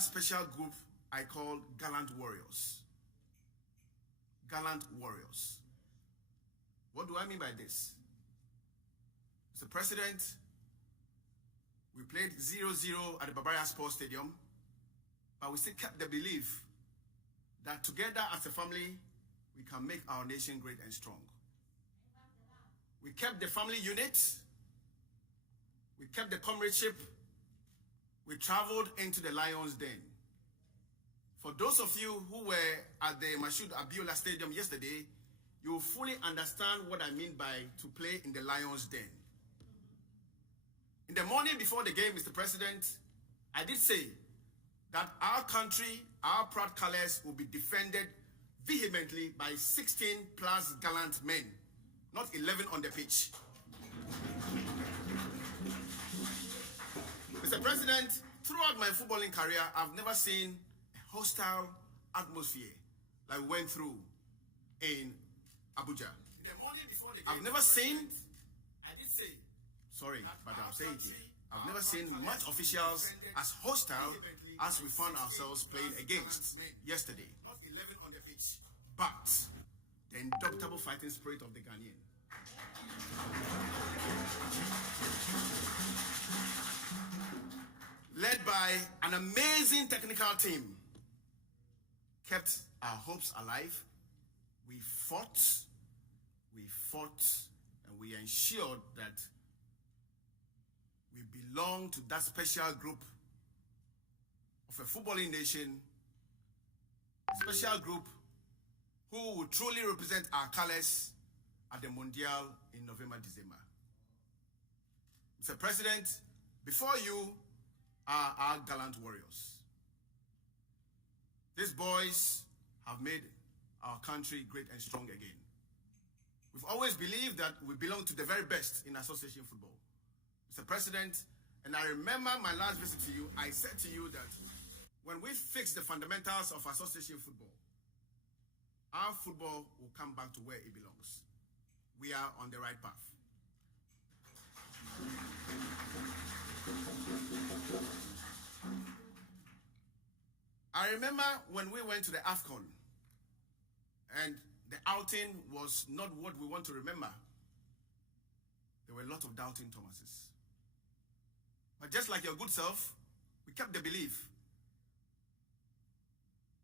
special group I call Gallant Warriors. Gallant Warriors. What do I mean by this? Mr. President, we played 0-0 at the Bavaria Sports Stadium, but we still kept the belief that together as a family, we can make our nation great and strong. We kept the family unit. We kept the comradeship. We traveled into the Lions' Den. For those of you who were at the Mashood Abiola Stadium yesterday, you will fully understand what I mean by to play in the Lions' Den. In the morning before the game, Mr. President, I did say that our country, our proud colors will be defended vehemently by 16 plus gallant men, not 11 on the pitch. Mr. President, throughout my footballing career, I've never seen a hostile atmosphere like we went through in Abuja. In the morning before the game, I've never seen, I did say, sorry, but I'm saying it. I've never seen much officials as hostile as we found ourselves playing against yesterday. Not 11 on the pitch, but the indomitable fighting spirit of the Ghanaian. Led by an amazing technical team, kept our hopes alive. We fought, and we ensured that we belong to that special group of a footballing nation, a special group who will truly represent our colors at the Mondial in November, December. Mr. President, before you are our gallant warriors. These boys have made our country great and strong again. We've always believed that we belong to the very best in association football. Mr. President, and I remember my last visit to you, I said to you that when we fix the fundamentals of association football, our football will come back to where it belongs. We are on the right path. I remember when we went to the AFCON and the outing was not what we want to remember. There were a lot of doubting Thomases. But just like your good self, we kept the belief.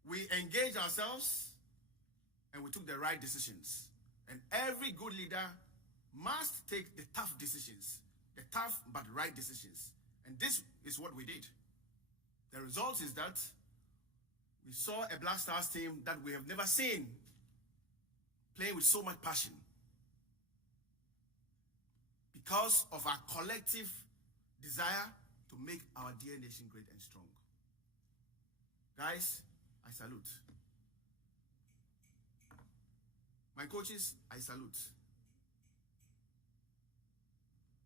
We engaged ourselves and we took the right decisions. And every good leader must take the tough decisions, the tough but right decisions. And this is what we did. The result is that we saw a Black Stars team that we have never seen playing with so much passion because of our collective desire to make our dear nation great and strong. Guys, I salute. My coaches, I salute.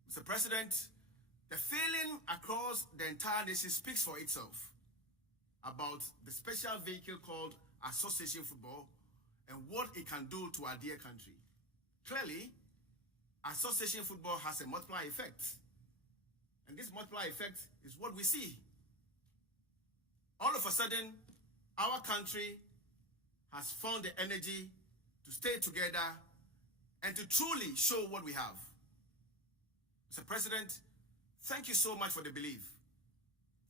Mr. President, the feeling across the entire nation speaks for itself about the special vehicle called association football and what it can do to our dear country. Clearly, association football has a multiplier effect. And this multiplier effect is what we see. All of a sudden, our country has found the energy to stay together and to truly show what we have. Mr. President, thank you so much for the belief.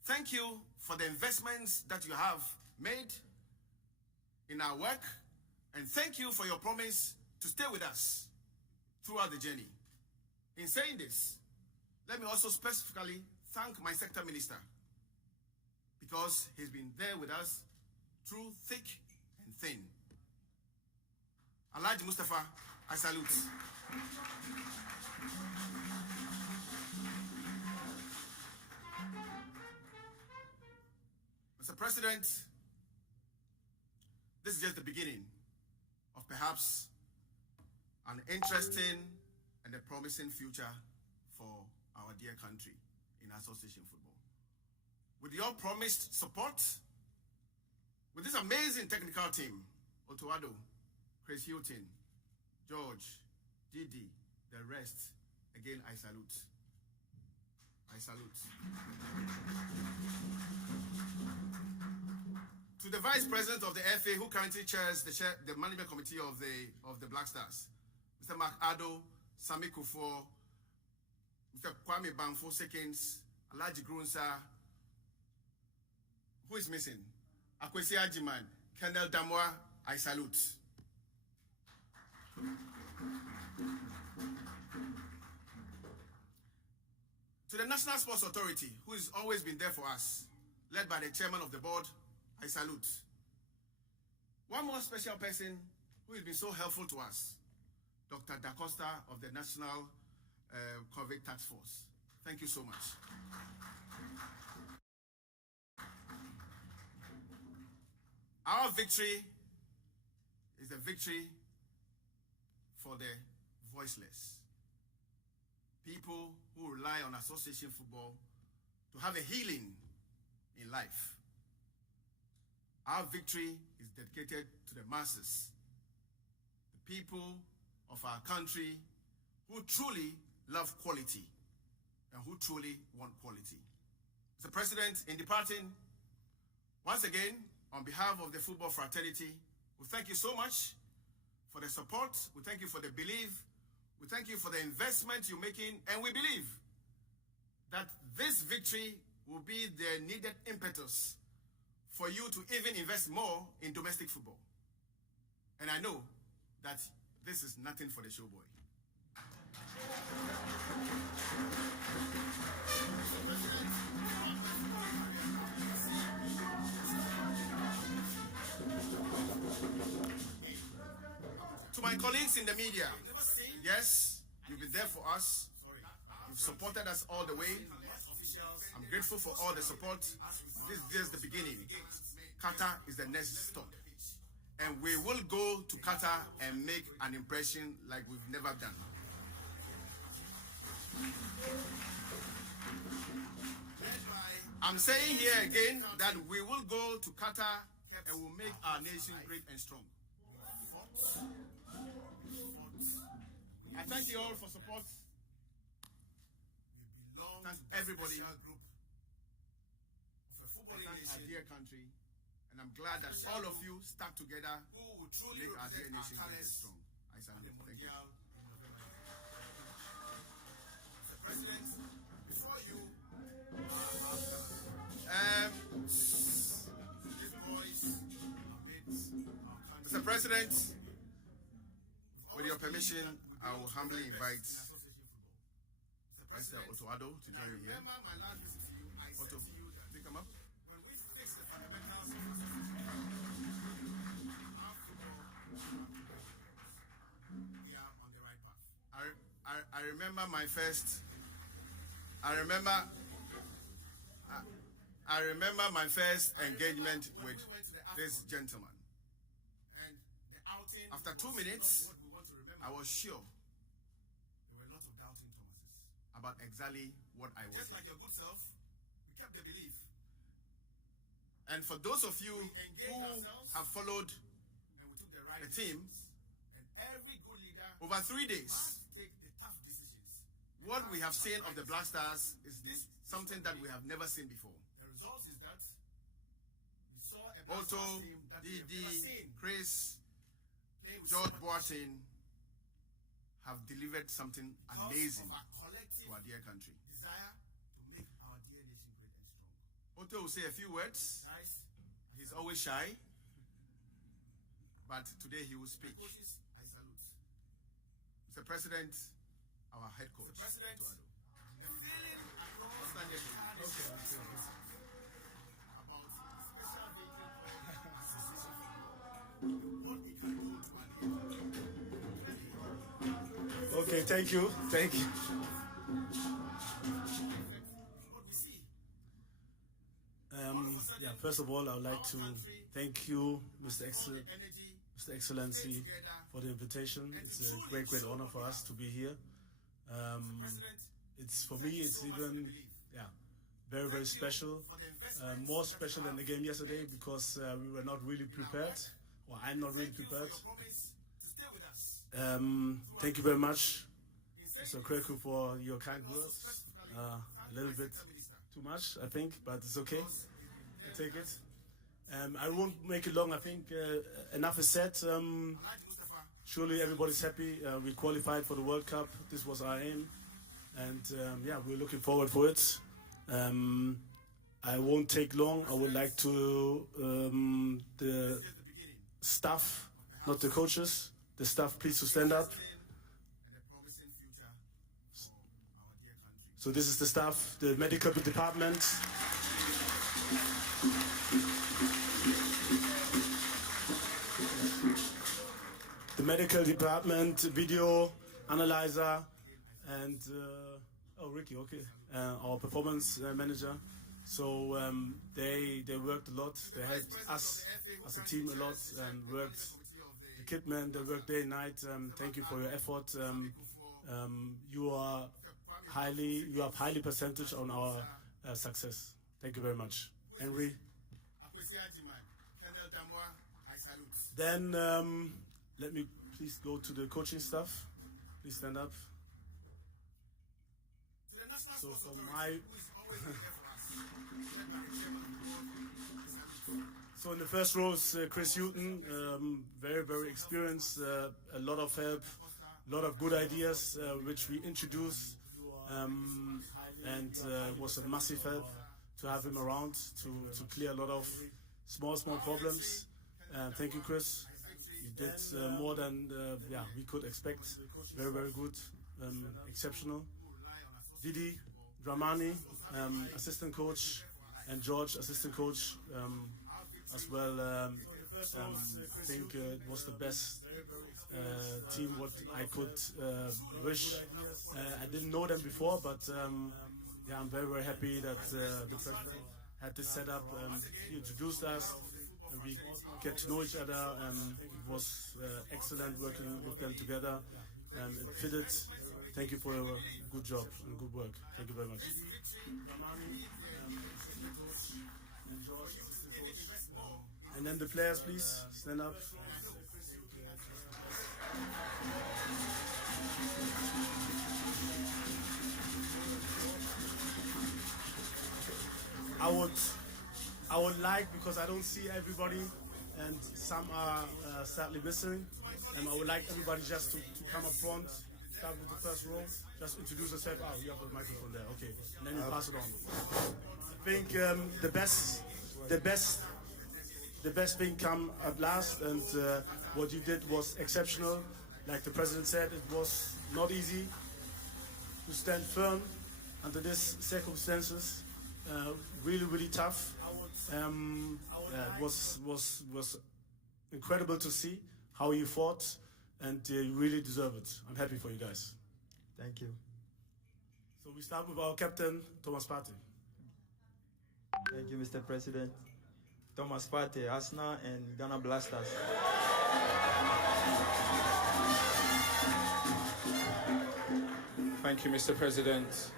Thank you for the investments that you have made in our work. And thank you for your promise to stay with us throughout the journey. In saying this, let me also specifically thank my sector minister because he's been there with us through thick and thin. Alhaji Mustafa, I salute. Mr. President, this is just the beginning of perhaps an interesting and a promising future for our dear country in association football. With your promised support, with this amazing technical team, Akufo-Addo, Chris Hilton, George, Didi, the rest, again, I salute. I salute. Vice President of the FA, who currently chairs the management committee of the Black Stars, Mr. Akufo-Addo, Sami Kufo, Mr. Kwame Bamfo Sekins, Alaji Grunsa, who is missing? Akwesi Ajiman, Kendall Damwa, I salute. To the National Sports Authority, who has always been there for us, led by the chairman of the board, I salute. One more special person who has been so helpful to us, Dr. Da Costa of the National COVID Task Force. Thank you so much. Our victory is a victory for the voiceless. People who rely on association football to have a healing in life. Our victory is dedicated to the masses, the people of our country who truly love quality and who truly want quality. Mr. President, in departing, once again, on behalf of the football fraternity, we thank you so much for the support. We thank you for the belief. We thank you for the investment you're making. And we believe that this victory will be the needed impetus for you to even invest more in domestic football. And I know that this is nothing for the showboy. To my colleagues in the media, yes, you've been there for us. You've supported us all the way. I'm grateful for all the support. This is just the beginning. Qatar is the next stop. And we will go to Qatar and make an impression like we've never done. I'm saying here again that we will go to Qatar and will make our nation great and strong. I thank you all for support. Thank everybody. Thank our dear country. And I'm glad that all of you stuck together to make our dear nation great and strong. I salute. Thank you. Mr. President, before you, Mr. President, with your permission, I will humbly invite Mr. Akufo-Addo to join me here. Otto, please come up. When we fix the fundamentals of our football, we are on the right path. I remember my first. I remember my first engagement with this gentleman. After 2 minutes, I was sure there were lots of doubting Thomases about exactly what I wanted. Just like your good self, we kept the belief. And for those of you who have followed the team, and every good leader over 3 days, take the tough decisions. What we have seen of the Black Stars is something that we have never seen before. The result is that we saw a Black Stars team that we have never seen. Chris, George Boateng have delivered something amazing to our dear country. Desire to make our dear nation great and strong. Otto will say a few words. Nice. He's always shy, but today he will speak. Coaches, I salute. Mr. President, our head coach. Mr. President, the feeling across the nation about special vehicle association, what it can do to our nation. Okay, thank you. Thank you. First of all, I would like to thank you, Mr. Excellency, for the invitation. It's a great honor for us to be here. It's for me, it's even very, very special. More special than the game yesterday because we were not really prepared, or I'm not really prepared. Thank you very much, Mr. Kreku, for your kind words. A little bit too much, I think, but it's okay. I take it. I won't make it long. I think enough is said. Surely everybody's happy. We qualified for the World Cup. This was our aim. And yeah, we're looking forward for it. I won't take long. I would like to, the staff, not the coaches, the staff, please to stand up. So this is the staff, the medical department. The medical department, video analyzer, and oh, Ricky, okay, our performance manager. So they worked a lot. They helped us as a team a lot and worked. The kitmen, they worked day and night. Thank you for your effort. You have highly percentage on our success. Thank you very much, Henry. Then let me please go to the coaching staff. Please stand up. So from my so in the first row is Chris Houghton, very experienced, a lot of help, a lot of good ideas which we introduced, and was a massive help to have him around to clear a lot of small problems. Thank you, Chris. You did more than we could expect. Very good, exceptional. Didi, Dramani, assistant coach, and George, assistant coach as well. I think it was the best team what I could wish. I didn't know them before, but yeah, I'm very happy that the president had this set up. He introduced us, and we get to know each other. It was excellent working with them together. It fitted. Thank you for your good job and good work. Thank you very much. And then the players, please stand up. I would like, because I don't see everybody and some are sadly missing, and I would like everybody just to come up front. Start with the first row. Just introduce yourself. Oh, you have a microphone there. Okay, and then you pass it on. I think the best thing come at last, and what you did was exceptional. Like the president said, it was not easy to stand firm under these circumstances. Really tough. It was incredible to see how you fought. And you really deserve it. I'm happy for you guys. Thank you. So we start with our captain, Thomas Partey. Thank you, Mr. President. Thomas Partey, Arsenal and Ghana Blasters. Thank you, Mr. President.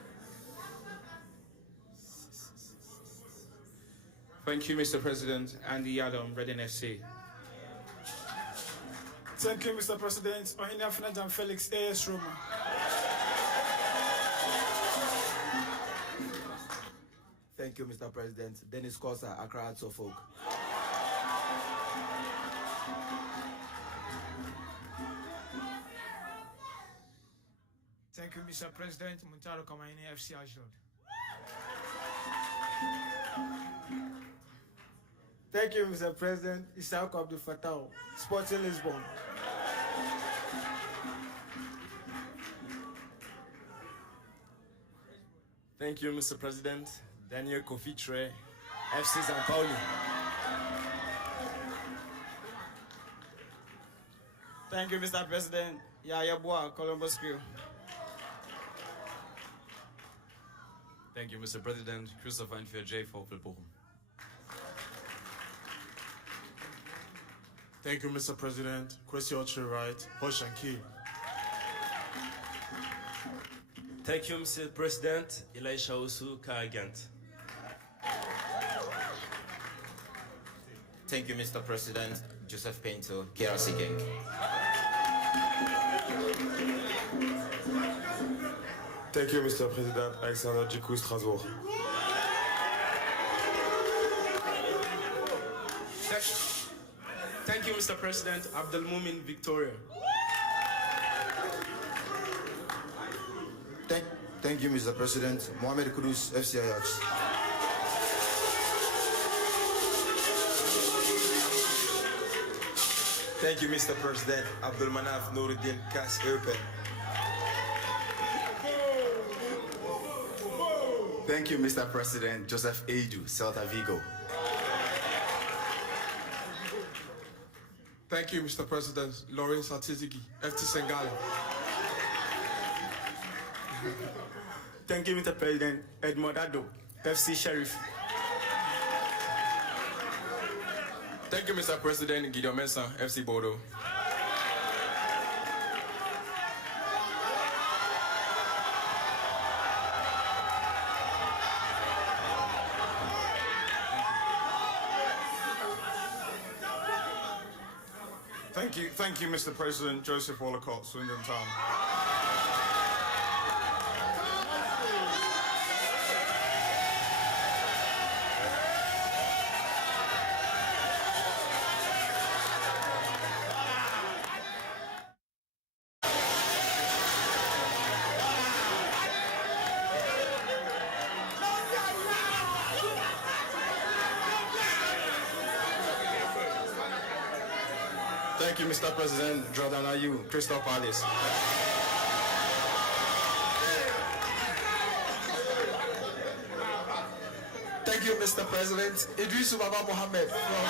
Thank you, Mr. President. Andy Yadom, Reading FC. Thank you, Mr. President. Ohina Finajan Felix AS Roma. Thank you, Mr. President. Dennis Kosa, Accra Suffolk. Thank you, Mr. President. Muntaro Kamaini, FC Ajod. Thank you, Mr. President. Isaac Abdul Fattah, Sporting Lisbon. Thank you, Mr. President. Daniel Kofitre, FC São Paulo. Thank you, Mr. President. Yaya Boa, Columbus Crew. Thank you, Mr. President. Christopher Einfeld J. VfL Bochum. Thank you, Mr. President. Kwesi Oche-Wright, Hoshanki. Thank you, Mr. President. Elisha Osu, Karagant. Thank you, Mr. President. Joseph Pinto, KRC Gang. Thank you, Mr. President. Alexander Djikou, Strasbourg. Thank you, Mr. President. Abdelmumin Victoria. Thank you, Mr. President. Mohamed Kudus, FC Ajax. Thank you, Mr. President. Abdul Manaf Nuruddin Kas Eupen. Thank you, Mr. President. Joseph Edu, Celta Vigo. Thank you, Mr. President. Lawrence Atizigi, FT Sengala. Thank you, Mr. President. Akufo-Addo, FC Sheriff. Thank you, Mr. President. Gideon Mensah, FC Bodo. Thank you, Mr. President. Joseph Wallacott, Swindon Town. Thank you, Mr. President. Jordan Ayew, Crystal Palace. Thank you, Mr. President. Idris Baba Mohammed from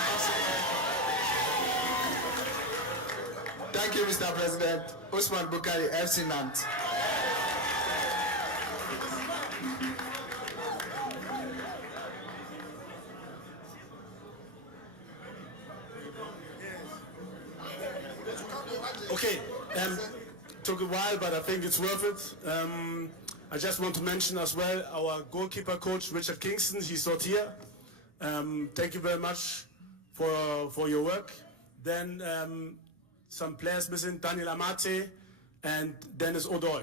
Thank you, Mr. President. Usman Bukhari, FC Nantes. Okay, took a while, but I think it's worth it. I just want to mention as well our goalkeeper coach, Richard Kingston. He's not here. Thank you very much for your work. Then some players missing, Daniel Amate and Dennis Odoy,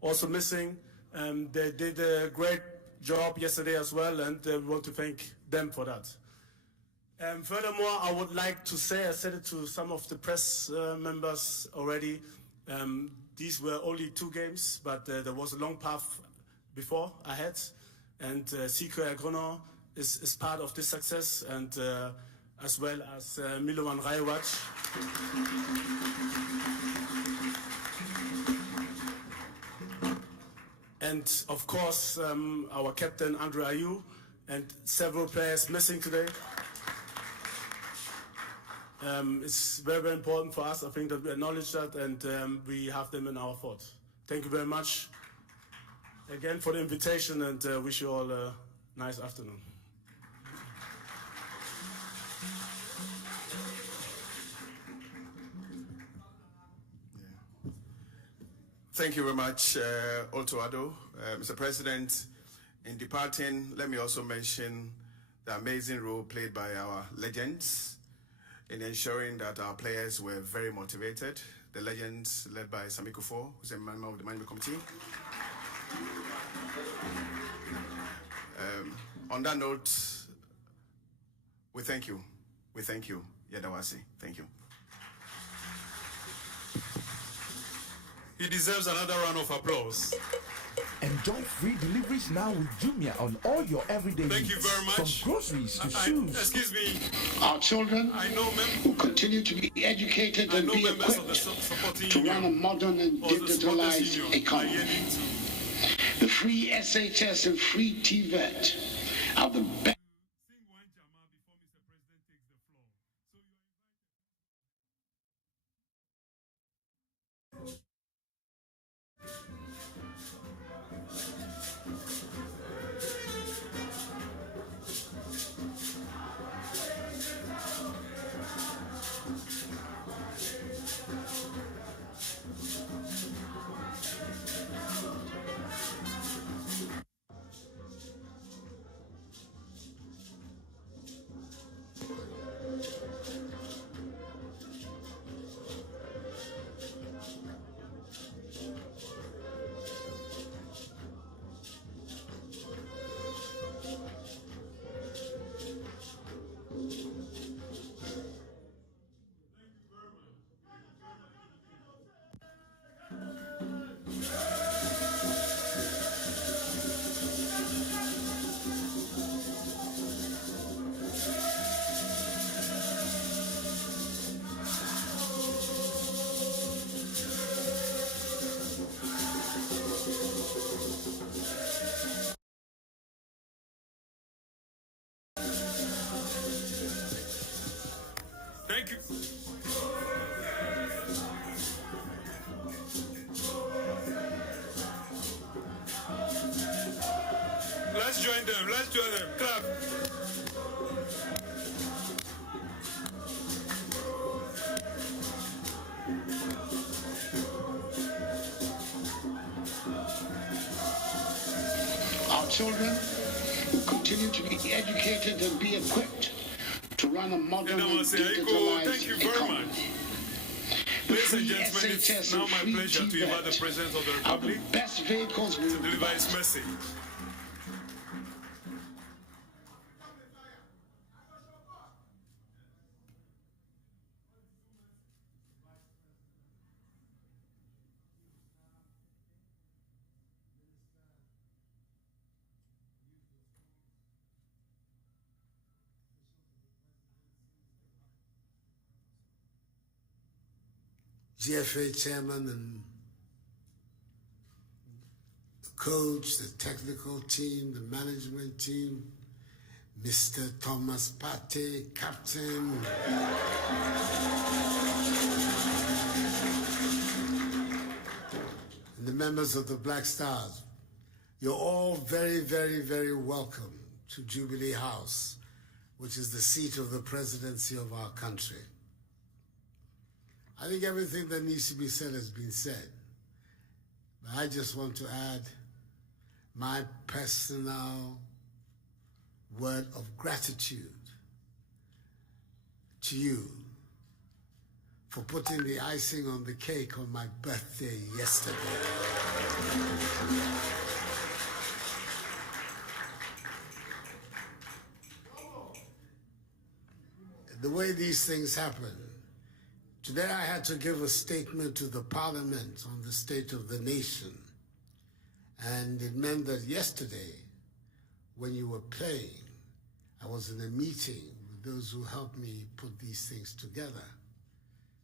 also missing. They did a great job yesterday as well, and we want to thank them for that. Furthermore, I would like to say, I said it to some of the press members already, these were only 2 games, but there was a long path before ahead, and Sikre Agrono is part of this success, and as well as Milovan Rajovac. And of course, our captain Andre Ayew, and several players missing today. It's very, very important for us, I think, that we acknowledge that, and we have them in our thoughts. Thank you very much again for the invitation, and wish you all a nice afternoon. Thank you very much, Akufo-Addo. Mr. President, in departing, let me also mention the amazing role played by our legends in ensuring that our players were very motivated. The legends led by Sami Kufo, who's a member of the management committee. On that note, we thank you. We thank you, Yadawasi. Thank you. He deserves another round of applause. Enjoy free deliveries now with Jumia on all your everyday needs. Thank you very much. From groceries to shoes. Excuse me. Our children will continue to be educated and be equipped to run a modern and digitalized economy. The free SHS and free TVET are the best. Thank you. Let's join them. Let's join them. Clap. Our children will continue to be educated and be equipped to run a modern and digitalized economy. Ladies and gentlemen, it's now my pleasure to invite the President of the Republic best vehicles to deliver his message. GFA chairman and the coach, the technical team, the management team, Mr. Thomas Partey, captain, and the members of the Black Stars. You're all very, very, very welcome to Jubilee House, which is the seat of the presidency of our country. I think everything that needs to be said has been said. But I just want to add my personal word of gratitude to you for putting the icing on the cake on my birthday yesterday. The way these things happen, today I had to give a statement to the Parliament on the state of the nation. And it meant that yesterday, when you were playing, I was in a meeting with those who helped me put these things together.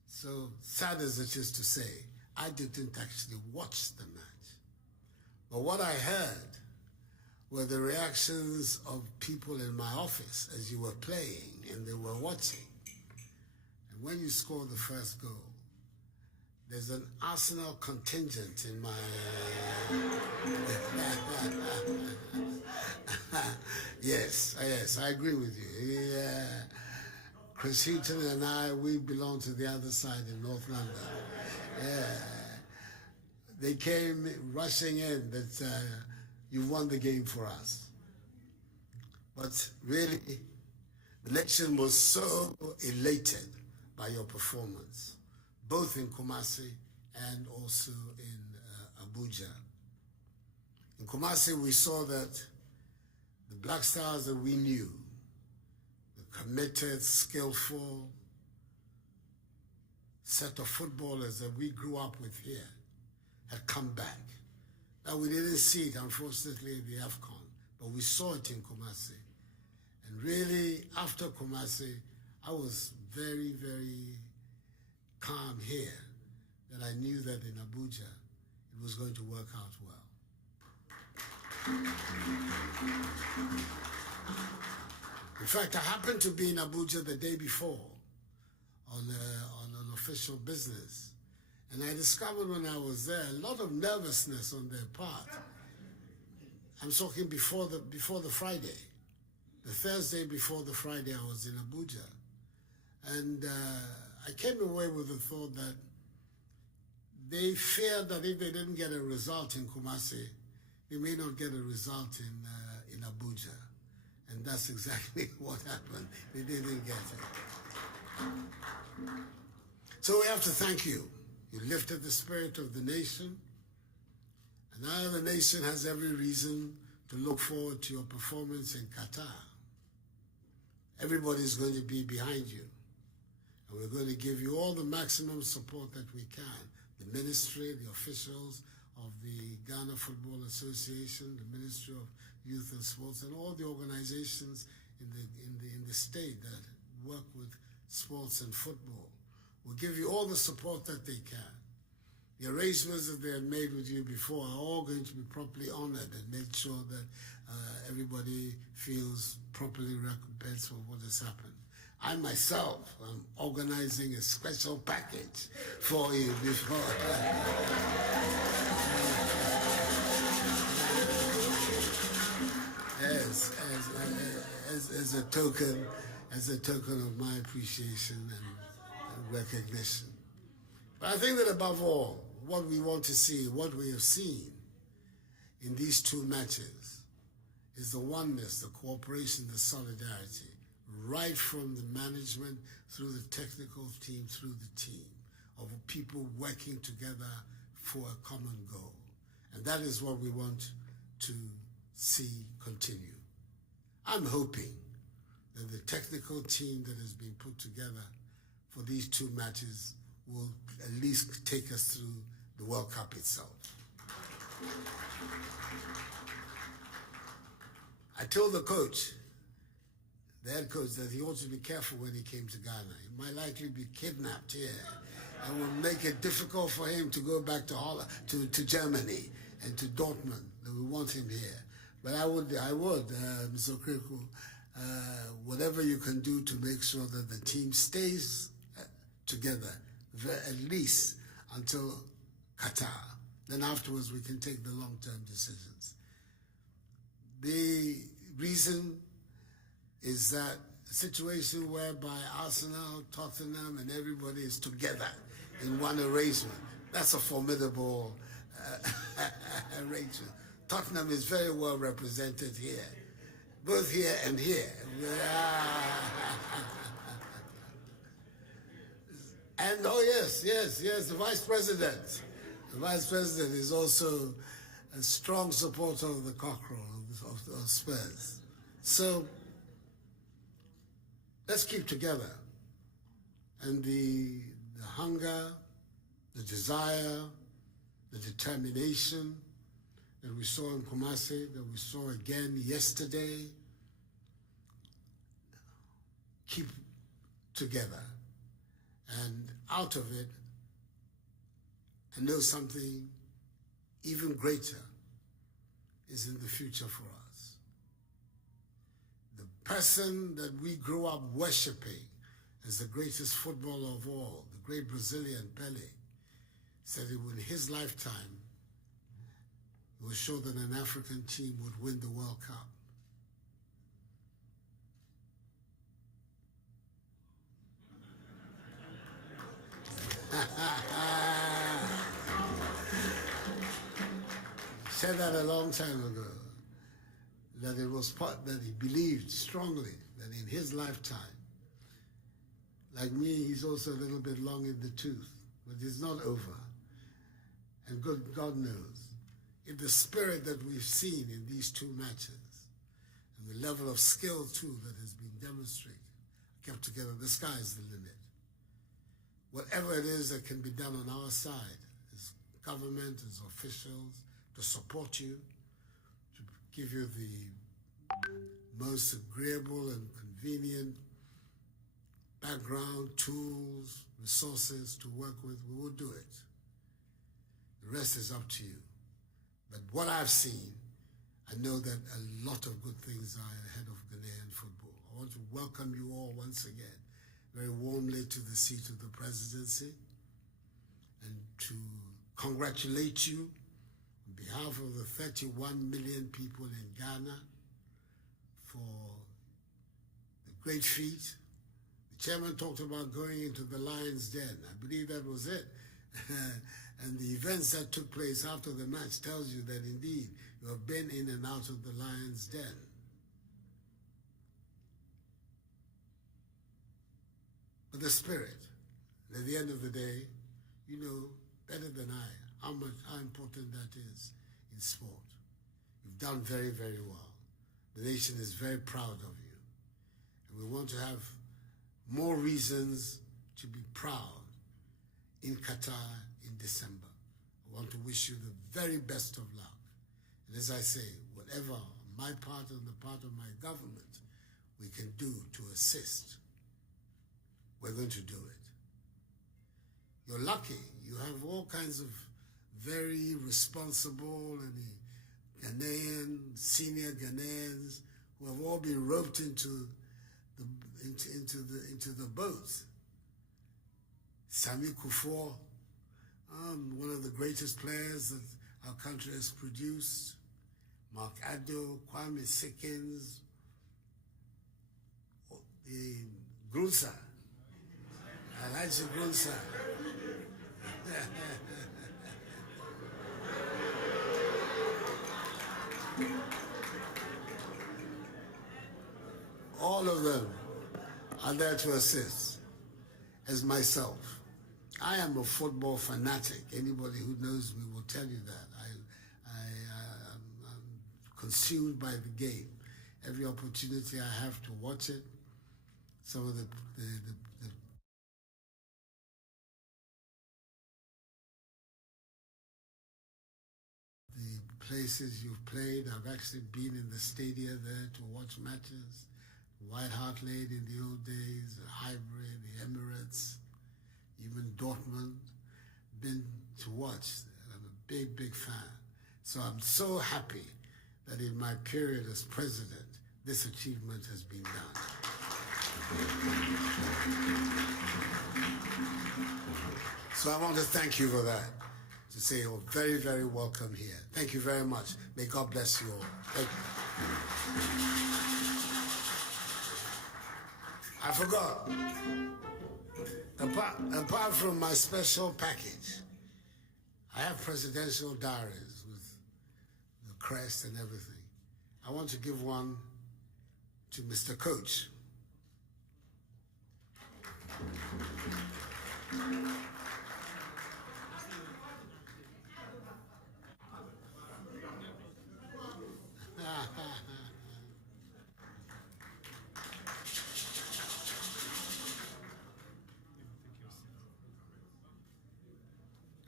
So sad as it is to say, I didn't actually watch the match. But what I heard were the reactions of people in my office as you were playing and they were watching. When you score the first goal, there's an Arsenal contingent in my... Yes, I agree with you. Yeah. Chris Heaton and I, we belong to the other side in North London. Yeah. They came rushing in that you won the game for us. But really, the nation was so elated by your performance, both in Kumasi and also in Abuja. In Kumasi, we saw that the Black Stars that we knew, the committed, skillful set of footballers that we grew up with here, had come back. Now, we didn't see it, unfortunately, in the AFCON, but we saw it in Kumasi. And really, after Kumasi, I was very, very calm here that I knew that in Abuja it was going to work out well. In fact, I happened to be in Abuja the day before on an official business, and I discovered when I was there a lot of nervousness on their part. I'm talking before the Friday, the Thursday before the Friday I was in Abuja. And I came away with the thought that they feared that if they didn't get a result in Kumasi, they may not get a result in Abuja. And that's exactly what happened. They didn't get it. So we have to thank you. You lifted the spirit of the nation. And now the nation has every reason to look forward to your performance in Qatar. Everybody's going to be behind you. And we're going to give you all the maximum support that we can. The ministry, the officials of the Ghana Football Association, the Ministry of Youth and Sports, and all the organizations in the state that work with sports and football. We'll give you all the support that they can. The arrangements that they have made with you before are all going to be properly honored and make sure that everybody feels properly recompensed for what has happened. I myself am organizing a special package for you before. Yes, as a token of my appreciation and recognition. But I think that above all, what we want to see, what we have seen in these two matches is the oneness, the cooperation, the solidarity, right from the management through the technical team, through the team, of people working together for a common goal. And that is what we want to see continue. I'm hoping that the technical team that has been put together for these two matches will at least take us through the World Cup itself. I told the coach, the head coach, that he ought to be careful when he came to Ghana. He might likely be kidnapped here and will make it difficult for him to go back to Holland, to Germany and to Dortmund. That we want him here. But I would, Mr. Okriku, whatever you can do to make sure that the team stays together, at least until Qatar. Then afterwards we can take the long-term decisions. The reason is that a situation whereby Arsenal, Tottenham, and everybody is together in one arrangement. That's a formidable arrangement. Tottenham is very well represented here, both here and here. And oh yes, the Vice President. The Vice President is also a strong supporter of the cockerel, of Spurs. So let's keep together. And the hunger, the desire, the determination that we saw in Kumasi, that we saw again yesterday, keep together. And out of it, I know something even greater is in the future for us. The person that we grew up worshiping as the greatest footballer of all, the great Brazilian Pelé, said that in his lifetime, it was sure that an African team would win the World Cup. Said that a long time ago, that it was that he believed strongly that in his lifetime, like me, he's also a little bit long in the tooth, but it's not over. And God knows, if the spirit that we've seen in these two matches, and the level of skill too that has been demonstrated, kept together, the sky is the limit. Whatever it is that can be done on our side, as government, as officials, to support you, to give you the most agreeable and convenient background, tools, resources to work with, we will do it. The rest is up to you. But what I've seen, I know that a lot of good things are ahead of Ghanaian football. I want to welcome you all once again very warmly to the seat of the presidency and to congratulate you on behalf of the 31 million people in Ghana for the great feat. The chairman talked about going into the lion's den. I believe that was it. And the events that took place after the match tells you that indeed you have been in and out of the lion's den. But the spirit, at the end of the day, you know better than I how important that is in sport. You've done very, very well. The nation is very proud of you. And we want to have more reasons to be proud in Qatar in December. I want to wish you the very best of luck. And as I say, whatever on my part and the part of my government we can do to assist, we're going to do it. You're lucky. You have all kinds of very responsible and Ghanaian, senior Ghanaians who have all been roped into into the boat. Sami Kufuor, one of the greatest players that our country has produced. Akufo-Addo, Kwame Sikkens, Grunsa, Elijah Grunsa. All of them are there to assist, as myself. I am a football fanatic. Anybody who knows me will tell you that. I'm consumed by the game. Every opportunity I have to watch it. Some of the places you've played, I've actually been in the stadium there to watch matches. White Hart Lane in the old days, Highbury, the Emirates, even Dortmund, been to watch. I'm a big, big fan. So I'm so happy that in my period as president, this achievement has been done. So I want to thank you for that, to say you're very, very welcome here. Thank you very much. May God bless you all. Thank you. I forgot. Apart from my special package, I have presidential diaries with the crest and everything. I want to give one to Mr. Coach.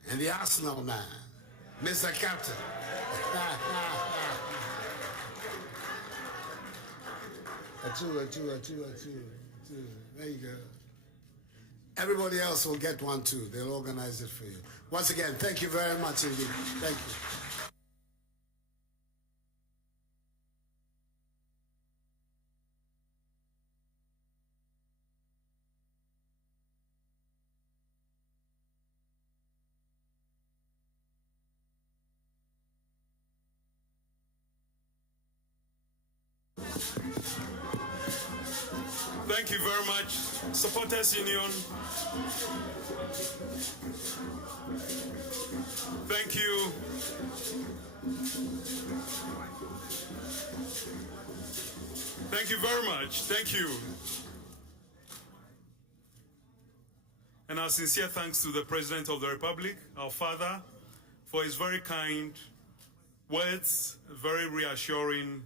And the Arsenal man, Mr. Captain. There you go. Everybody else will get one too. They'll organize it for you. Once again, thank you very much indeed. Thank you. Thank you very much, Supporters Union. Thank you. Thank you very much. Thank you. And our sincere thanks to the President of the Republic, our father, for his very kind words, very reassuring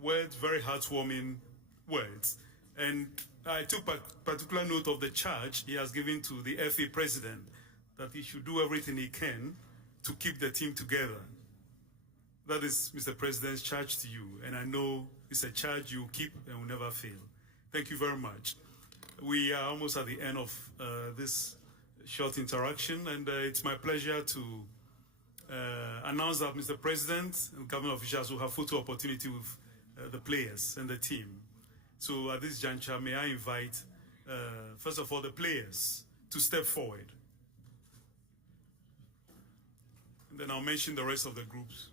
words, very heartwarming words. And I took particular note of the charge he has given to the FA president, that he should do everything he can to keep the team together. That is Mr. President's charge to you, and I know it's a charge you keep and will never fail. Thank you very much. We are almost at the end of this short interaction, and it's my pleasure to announce that Mr. President and government officials will have photo opportunity with the players and the team. So at this juncture, may I invite, first of all, the players to step forward. And then I'll mention the rest of the groups.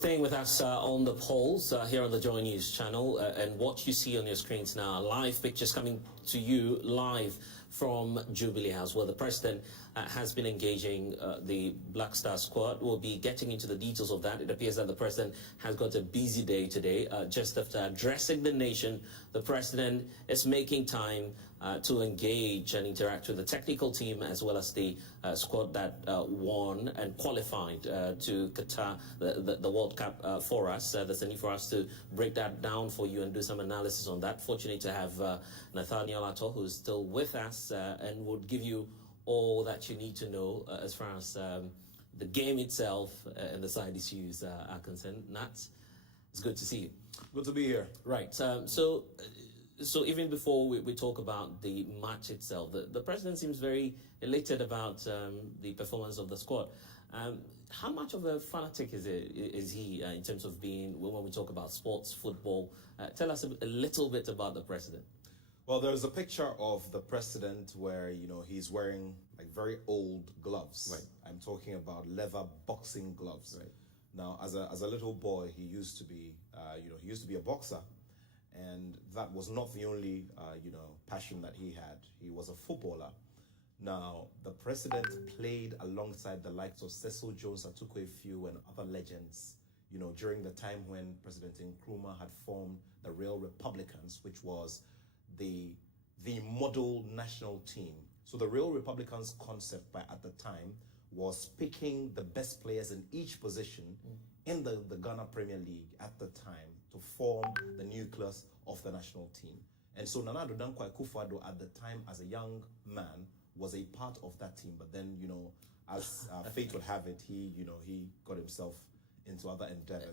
Staying with us on the polls here on the Joy News channel, and what you see on your screens now, live pictures coming to you live from Jubilee House, where the President has been engaging the Black Star squad. We'll be getting into the details of that. It appears that the President has got a busy day today. Just after addressing the nation, the President is making time to engage and interact with the technical team, as well as the squad that won and qualified to Qatar, the World Cup for us. There's a need for us to break that down for you and do some analysis on that. Fortunate to have Nathaniel Atto, who's still with us and would give you all that you need to know as far as the game itself and the side issues are concerned. Nat, it's good to see you. Good to be here. Right. So even before we talk about the match itself, the President seems very elated about the performance of the squad. How much of a fanatic is he in terms of being, when we talk about sports, football? Tell us a little bit about the President. Well, there's a picture of the President where, he's wearing like very old gloves. Right. I'm talking about leather boxing gloves. Right. Now, as a little boy, he used to be, he used to be a boxer. And that was not the only, passion that he had. He was a footballer. Now, the President played alongside the likes of Cecil Jones, Atukwe Few, and other legends, during the time when President Nkrumah had formed the Real Republicans, which was the model national team. So the Real Republicans concept at the time was picking the best players in each position in the Ghana Premier League at the time to form the nucleus of the national team. And so Nana Addo Dankwa Akufo-Addo at the time, as a young man, was a part of that team. But then, as fate would have it, he got himself into other endeavors.